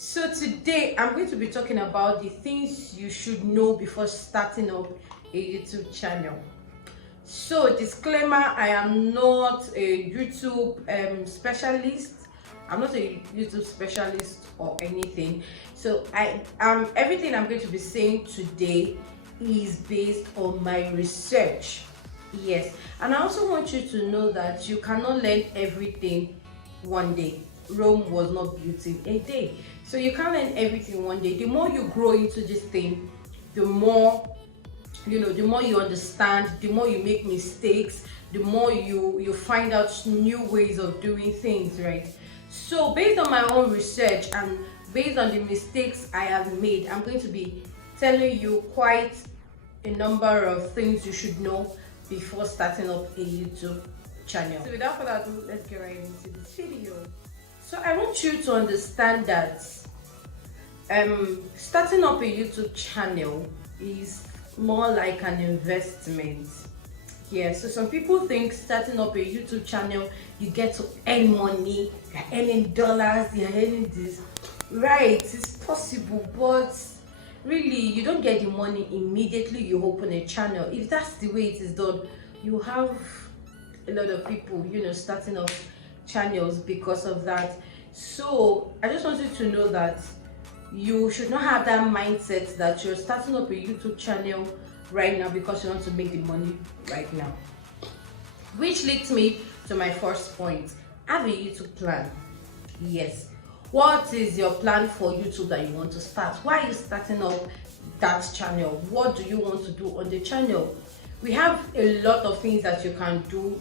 So today I'm going to be talking about the things you should know before starting up a YouTube channel. So disclaimer, I am not a YouTube specialist. I'm not a YouTube specialist or anything. So everything I'm going to be saying today is based on my research. Yes, and I also want you to know that you cannot learn everything one day. Rome was not built in a day, so you can't learn everything one day. The more you grow into this thing, the more the more you understand, the more you make mistakes, the more you find out new ways of doing things, right? So based on my own research and based on the mistakes I have made, I'm going to be telling you quite a number of things you should know before starting up a YouTube channel. So without further ado, let's get right into this video. So I want you to understand that starting up a YouTube channel is more like an investment. Yeah, so some people think starting up a YouTube channel, you get to earn money, you're earning dollars, you're earning this. Right, it's possible, but really you don't get the money immediately you open a channel. If that's the way it is done, you have a lot of people starting up channels because of that. So I just want you to know that you should not have that mindset that you're starting up a YouTube channel right now because you want to make the money right now. Which leads me to my first point: have a YouTube plan. Yes, what is your plan for YouTube that you want to start? Why are you starting up that channel? What do you want to do on the channel? We have a lot of things that you can do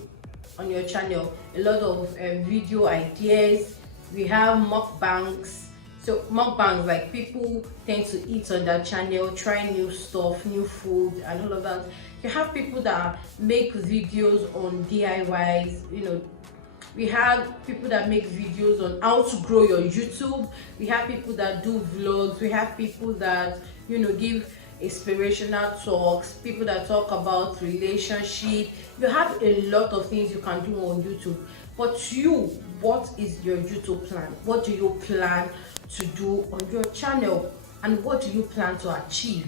on your channel, a lot of video ideas. We have mukbangs. So mukbangs, like people tend to eat on that channel, try new stuff, new food and all of that. You have people that make videos on DIYs. We have people that make videos on how to grow your YouTube. We have people that do vlogs. We have people that give inspirational talks, people that talk about relationship. You have a lot of things you can do on YouTube. But what is your YouTube plan? What do you plan to do on your channel, and what do you plan to achieve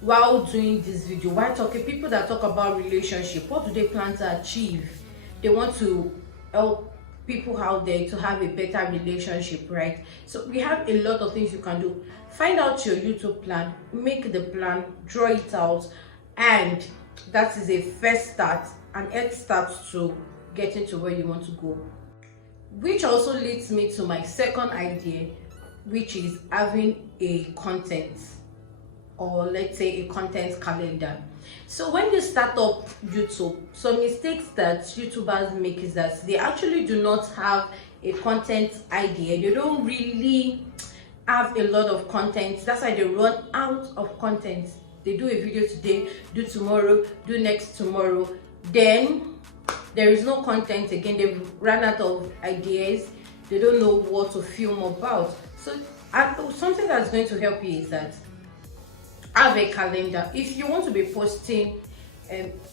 while doing this video? While talking, people that talk about relationship, what do they plan to achieve? They want to help people out there to have a better relationship, right? So we have a lot of things you can do. Find out your YouTube plan, make the plan, draw it out, and that is a first start, and head start to getting to where you want to go. Which also leads me to my second idea, which is having a content, or let's say a content calendar. So when you start up YouTube, some mistakes that YouTubers make is that they actually do not have a content idea. They don't really have a lot of content. That's why they run out of content. They do a video today, do tomorrow, do next tomorrow, then there is no content again. They've run out of ideas. They don't know what to film about. So something that's going to help you is that have a calendar. If you want to be posting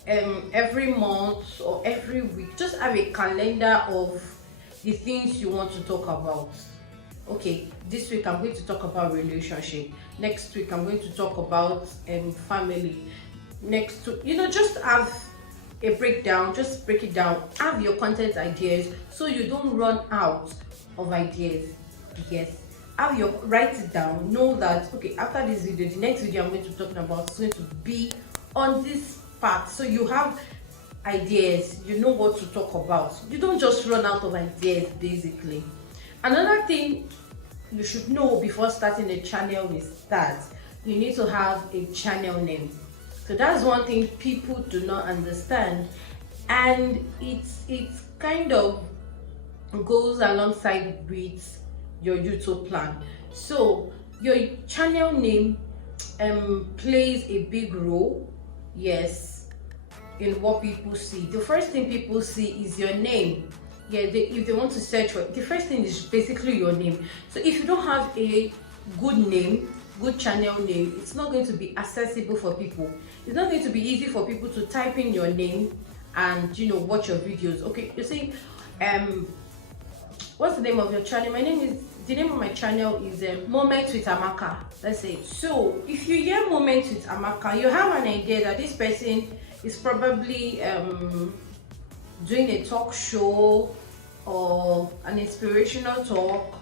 every month or every week, just have a calendar of the things you want to talk about. Okay, this week I'm going to talk about relationship. Next week I'm going to talk about family. Next week, just have a breakdown. Just break it down. Have your content ideas so you don't run out of ideas. Yes, write it down. Know that okay, after this video, the next video I'm going to be talking about is going to be on this part. So you have ideas, you know what to talk about. You don't just run out of ideas, basically. Another thing you should know before starting a channel is that you need to have a channel name. So that's one thing people do not understand, and it's kind of goes alongside with your YouTube plan. So your channel name plays a big role, yes, in what people see. The first thing people see is your name. Yeah, if they want to search for it, the first thing is basically your name. So if you don't have a good name, good channel name, it's not going to be accessible for people. It's not going to be easy for people to type in your name and watch your videos. Okay, you say what's the name of your channel? My name is the name of my channel is Moments with Amaka. Let's say. So if you hear Moments with Amaka, you have an idea that this person is probably doing a talk show or an inspirational talk.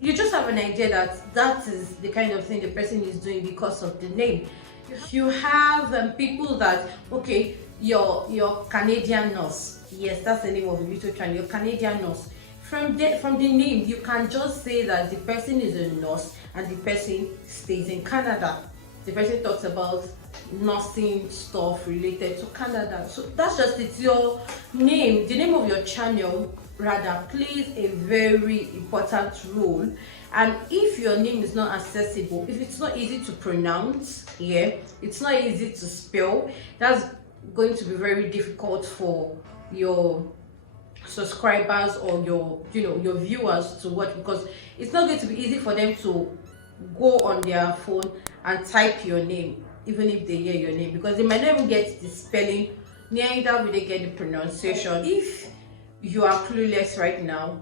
You just have an idea that that is the kind of thing the person is doing because of the name. If you have people that, okay, your Canadian nurse, yes, that's the name of the YouTube channel, your Canadian nurse. From the name, you can just say that the person is a nurse and the person stays in Canada. The person talks about nursing stuff related to Canada. So that's just it's your name. The name of your channel rather plays a very important role. And if your name is not accessible, if it's not easy to pronounce, it's not easy to spell, that's going to be very difficult for your subscribers or your viewers to watch, because it's not going to be easy for them to go on their phone and type your name even if they hear your name, because they might not even get the spelling, neither will they get the pronunciation. If you are clueless right now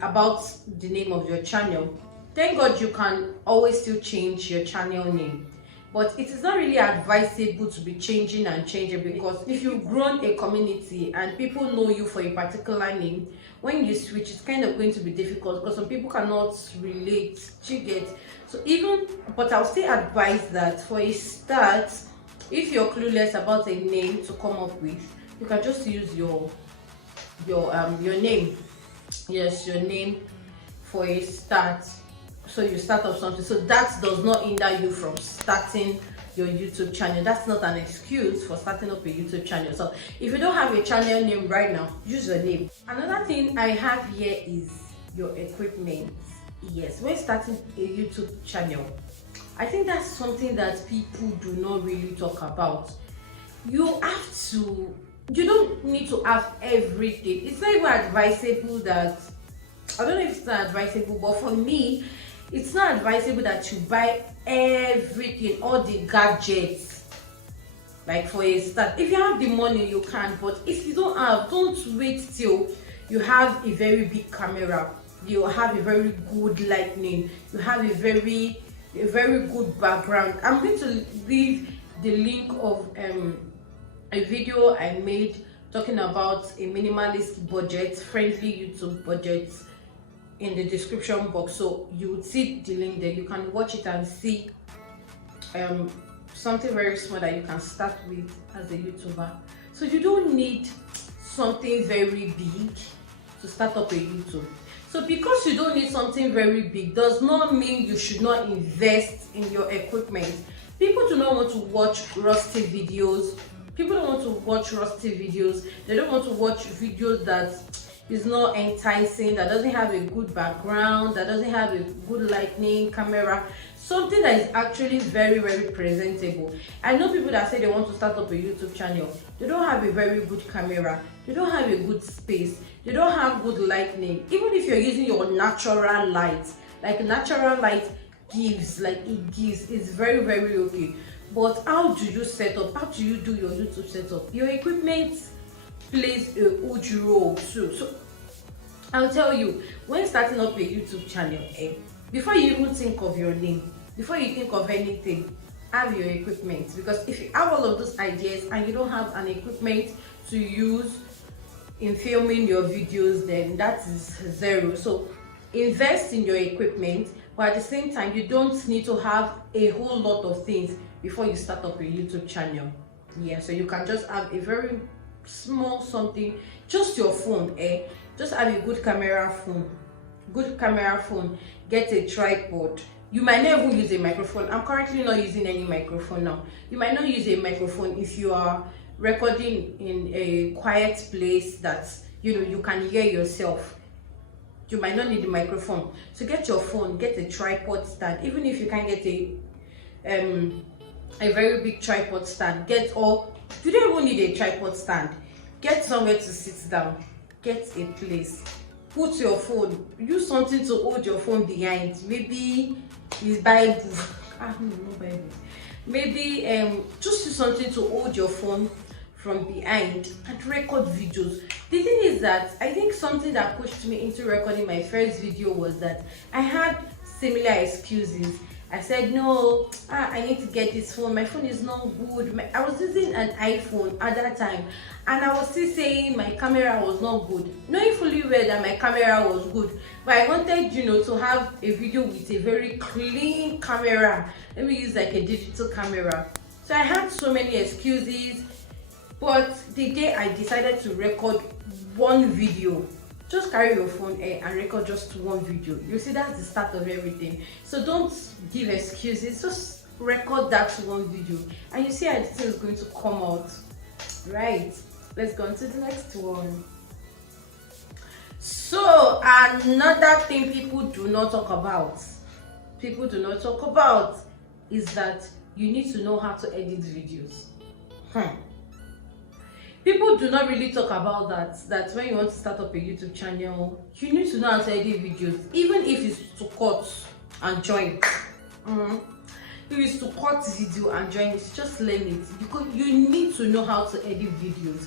about the name of your channel, thank God you can always still change your channel name. But it is not really advisable to be changing and changing, because if you've grown a community and people know you for a particular name, when you switch, it's kind of going to be difficult because some people cannot relate. You get? So but I'll still advise that for a start, if you're clueless about a name to come up with, you can just use your name. Yes, your name for a start. So you start off something, so that does not hinder you from starting your YouTube channel. That's not an excuse for starting up a YouTube channel. So if you don't have a channel name right now, use your name. Another thing I have here is your equipment. Yes, when starting a YouTube channel, I think that's something that people do not really talk about. You don't need to have everything. It's not even advisable that, I don't know if it's not advisable, but for me, it's not advisable that you buy everything, all the gadgets. Like for a start, if you have the money, you can, but if you don't have, don't wait till you have a very big camera, you have a very good lighting, you have a very good background. I'm going to leave the link of a video I made talking about a minimalist budget, friendly YouTube budget, in the description box, so you would see the link there. You can watch it and see something very small that you can start with as a YouTuber. So you don't need something very big to start up a YouTube. So because you don't need something very big does not mean you should not invest in your equipment. People do not want to watch rusty videos. People don't want to watch rusty videos. They don't want to watch videos that is not enticing, that doesn't have a good background, that doesn't have a good lighting, camera, something that is actually very presentable. I know people that say they want to start up a YouTube channel, they don't have a very good camera, they don't have a good space, they don't have good lighting. Even if you're using your natural light, like natural light gives, it's very okay. But how do you set up, how do you do your YouTube setup? Your equipment plays a huge role too. So I'll tell you, when starting up a YouTube channel, before you even think of your name, before you think of anything, have your equipment. Because if you have all of those ideas and you don't have an equipment to use in filming your videos, then that is zero. So invest in your equipment, but at the same time, you don't need to have a whole lot of things before you start up a YouTube channel. Yeah, so you can just have a very small something, just your phone, just have a good camera phone, get a tripod. You might not even use a microphone. I'm currently not using any microphone now. You might not use a microphone if you are recording in a quiet place that you can hear yourself. You might not need a microphone. So get your phone, get a tripod stand. Even if you can't get a very big tripod stand, you don't even need a tripod stand. Get somewhere to sit down, get a place, put your phone, use something to hold your phone behind. Maybe it's Bible, no Bible. Maybe just use something to hold your phone from behind and record videos. The thing is that I think something that pushed me into recording my first video was that I had similar excuses. I said, no, I need to get this phone. My phone is not good. I was using an iPhone at that time, and I was still saying my camera was not good, knowing fully well that my camera was good. But I wanted, to have a video with a very clean camera. Let me use like a digital camera. So I had so many excuses. But the day I decided to record one video, just carry your phone and record just one video. You see, that's the start of everything. So don't give excuses, just record that one video and you see how the thing is going to come out. Right, let's go on to the next one. So another thing people do not talk about is that you need to know how to edit videos. People do not really talk about that when you want to start up a YouTube channel, you need to know how to edit videos, even if it's to cut and join. If it's to cut video and join it, just learn it, because you need to know how to edit videos.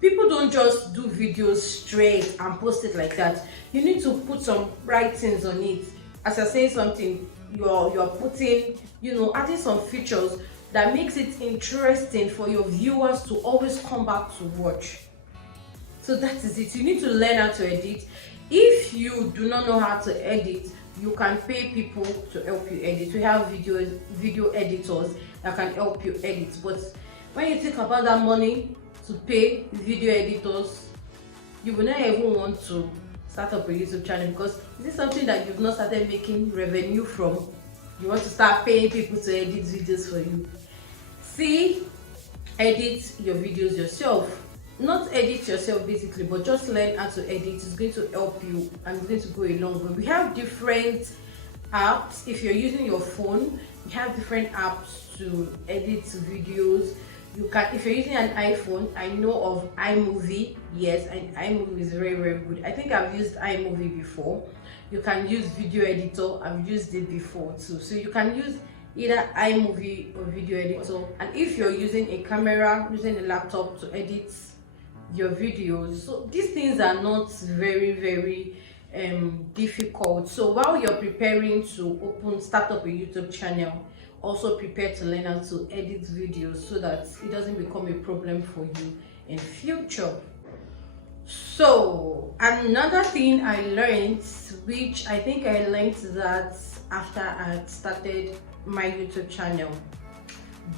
People don't just do videos straight and post it like that. You need to put some writings on it. As you're saying something, you're putting, adding some features that makes it interesting for your viewers to always come back to watch. So that is it. You need to learn how to edit. If you do not know how to edit, you can pay people to help you edit. We have video editors that can help you edit. But when you think about that money to pay video editors, you will not even want to start up a YouTube channel, because this is something that you've not started making revenue from. You want to start paying people to edit videos for you. See, edit your videos yourself. Not edit yourself basically, but just learn how to edit. It's going to help you and it's going to go a long way. We have different apps. If you're using your phone, we have different apps to edit videos. You can, if you're using an iPhone, I know of iMovie. Yes, and iMovie is very, very good. I think I've used iMovie before. You can use video editor. I've used it before too. So you can use either iMovie or video editor. And if you're using a camera, using a laptop to edit your videos, so these things are not very, very difficult. So while you're preparing to start up a YouTube channel, also prepare to learn how to edit videos so that it doesn't become a problem for you in future. So another thing I learned, which I think I learned that after I started my YouTube channel,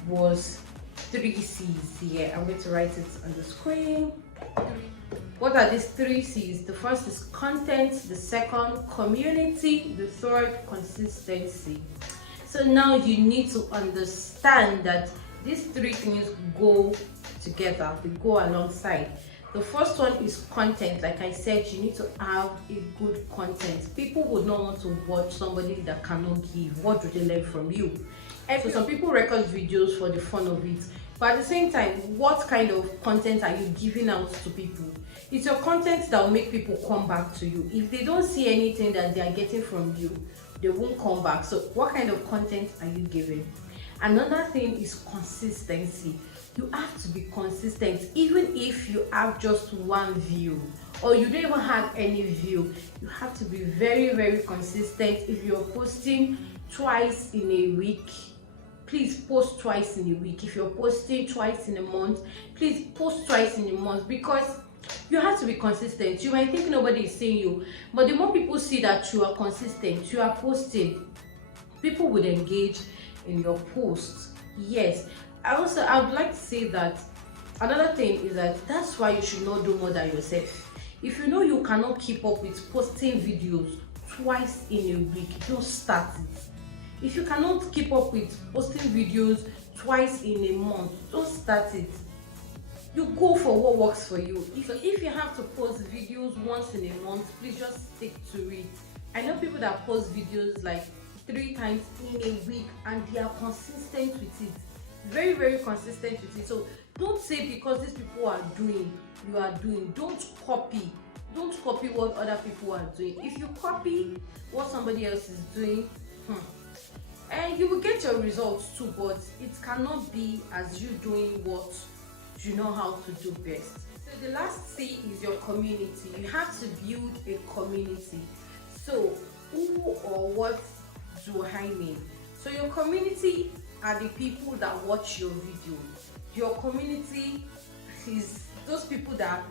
was 3 C's. Yeah, I'm going to write it on the screen. What are these 3 C's? The first is content, the second community, the third consistency. So now you need to understand that these 3 things go together, they go alongside. The first one is content. Like I said, you need to have a good content. People would not want to watch somebody that cannot give. What do they learn from you? So some people record videos for the fun of it, but at the same time, what kind of content are you giving out to people? It's your content that will make people come back to you. If they don't see anything that they are getting from you, they won't come back. So what kind of content are you giving? Another thing is consistency. You have to be consistent. Even if you have just 1 view or you don't even have any view, you have to be very, very consistent. If you're posting twice in a week, please post twice in a week. If you're posting twice in a month, please post twice in a month, because you have to be consistent. You might think nobody is seeing you, but the more people see that you are consistent, you are posting, people would engage in your posts. Yes. I would like to say that another thing is that's why you should not do more than yourself. If you know you cannot keep up with posting videos twice in a week, don't start it. If you cannot keep up with posting videos twice in a month, don't start it. You go for what works for you. If you have to post videos once in a month, please just stick to it. I know people that post videos like 3 times in a week and they are consistent with it. Very, very consistent with it. So don't say because these people are doing, you are doing. Don't copy what other people are doing. If you copy what somebody else is doing, and you will get your results too, but it cannot be as you doing what you know how to do best. So the last C is your community. You have to build a community. So who or what do I mean? So your community are the people that watch your video. Your community is those people that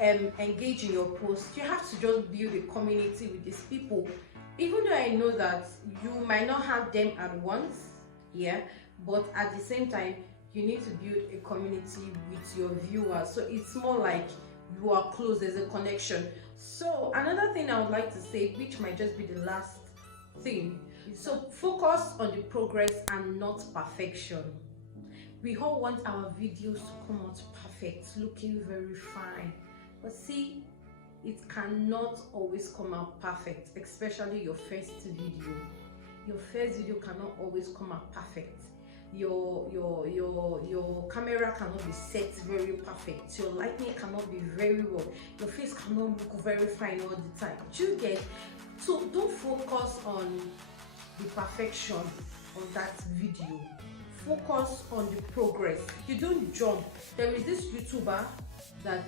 engage in your post. You have to just build a community with these people, even though I know that you might not have them at once, yeah, but at the same time you need to build a community with your viewers, so it's more like you are close, there's a connection. So another thing I would like to say, which might just be the last thing, so focus on the progress and not perfection. We all want our videos to come out perfect, looking very fine, but see, it cannot always come out perfect, especially your first video. Your first video cannot always come out perfect. Your camera cannot be set very perfect. Your lighting cannot be very well. Your face cannot look very fine all the time. Do you get? So don't focus on the perfection of that video. Focus on the progress. You don't jump. There is this YouTuber that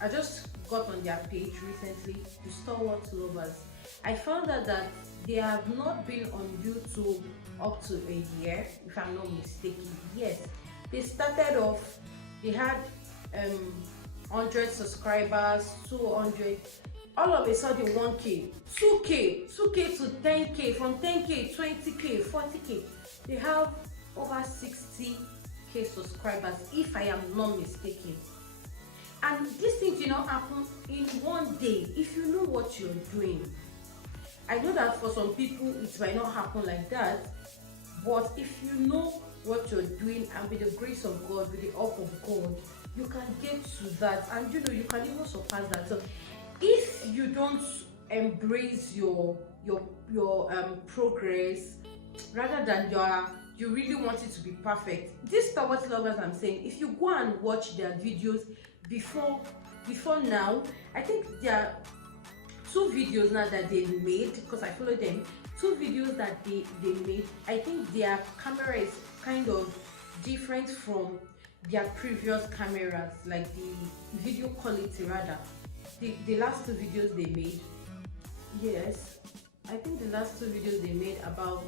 I just got on their page recently, the Stalwart Lovers. I found out that they have not been on YouTube up to a year, if I'm not mistaken. Yes, they started off, they had 100 subscribers, 200, all of a sudden 1k, 2k to 10k, from 10k, 20k, 40k. They have over 60k subscribers, if I am not mistaken. And these things do not happen in one day if you know what you're doing. I know that for some people it might not happen like that, but if you know what you're doing, and with the grace of God, with the help of God, you can get to that, and you can even surpass that. So if you don't embrace your progress, rather than you really want it to be perfect, these Stalwart Lovers, I'm saying, if you go and watch their videos before now, I think there are 2 videos now that they made, because I follow them, 2 videos that they made. I think their camera is kind of different from their previous cameras, like the video quality rather. The last 2 videos they made, yes, I think the last 2 videos they made about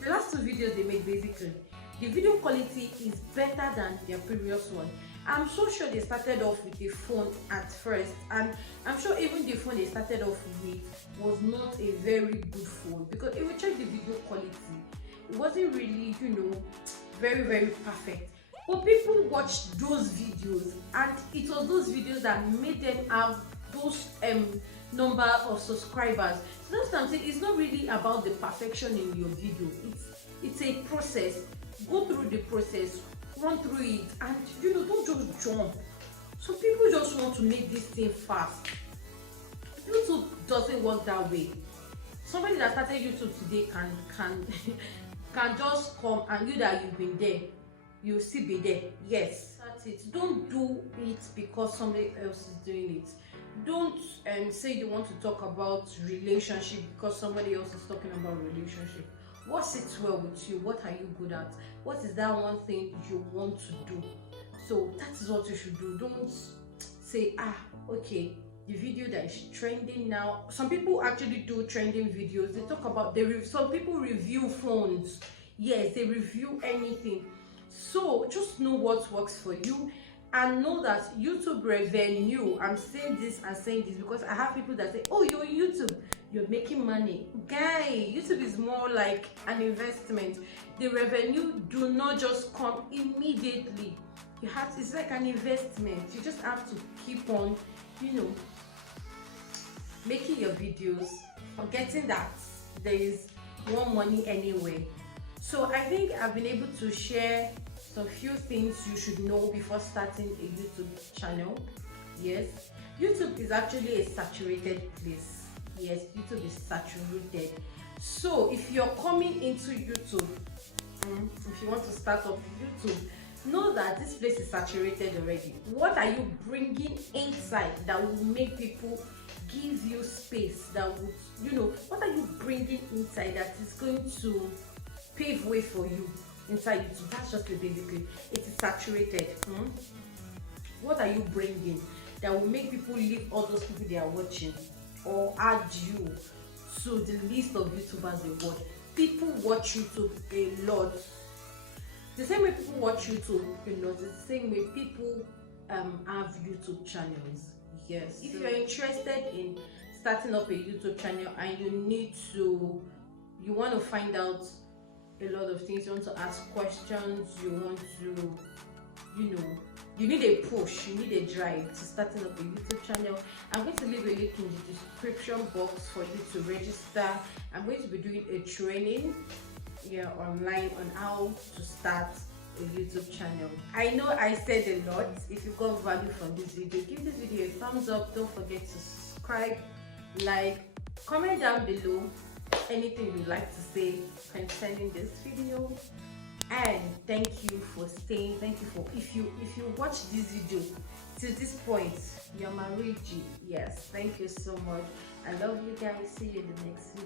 the last 2 videos they made, basically the video quality is better than their previous one. I'm so sure they started off with a phone at first, and I'm sure even the phone they started off with was not a very good phone, because if you check the video quality, it wasn't really, very, very perfect. But people watched those videos, and it was those videos that made them have those number of subscribers. So that's what I'm saying. It's not really about the perfection in your video. It's a process. Go through the process, run through it, and don't just jump. Some people just want to make this thing fast. YouTube doesn't work that way. Somebody that started YouTube today can just come, and you've been there, you'll still be there. Yes, that's it. Don't do it because somebody else is doing it. Don't say you want to talk about relationship because somebody else is talking about relationship. What sits well with you? What are you good at? What is that one thing you want to do? So that is what you should do. Don't say, okay, the video that is trending now. Some people actually do trending videos. They talk about, some people review phones. Yes, they review anything. So just know what works for you, and know that YouTube revenue, I'm saying this and saying this because I have people that say, oh, you're on YouTube, you're making money. Guy, YouTube is more like an investment. The revenue do not just come immediately. It's like an investment. You just have to keep on, making your videos, forgetting that there is more money anyway. So I think I've been able to share some few things you should know before starting a YouTube channel. Yes, YouTube is actually a saturated place. Yes, YouTube is saturated. So if you're coming into YouTube, if you want to start up YouTube, know that this place is saturated already. What are you bringing inside that will make people give you space? That would, what are you bringing inside that is going to pave way for you? inside YouTube. That's just it basically. It is saturated. What are you bringing that will make people leave all those people they are watching or add you to the list of YouTubers they watch? People watch YouTube a lot. The same way people watch YouTube a lot, the same way people have YouTube channels. Yes. If you're interested in starting up a YouTube channel and you want to find out a lot of things, you want to ask questions, you want to, you need a push, you need a drive to starting up a YouTube channel, I'm going to leave a link in the description box for you to register. I'm going to be doing a training online on how to start a YouTube channel. I know I said a lot. If you got value from this video, give this video a thumbs up. Don't forget to subscribe, like, comment down below anything you'd like to say concerning this video. And thank you for staying. Thank you for if you watch this video till this point, you're my real G. Yes, thank you so much. I love you guys. See you in the next video.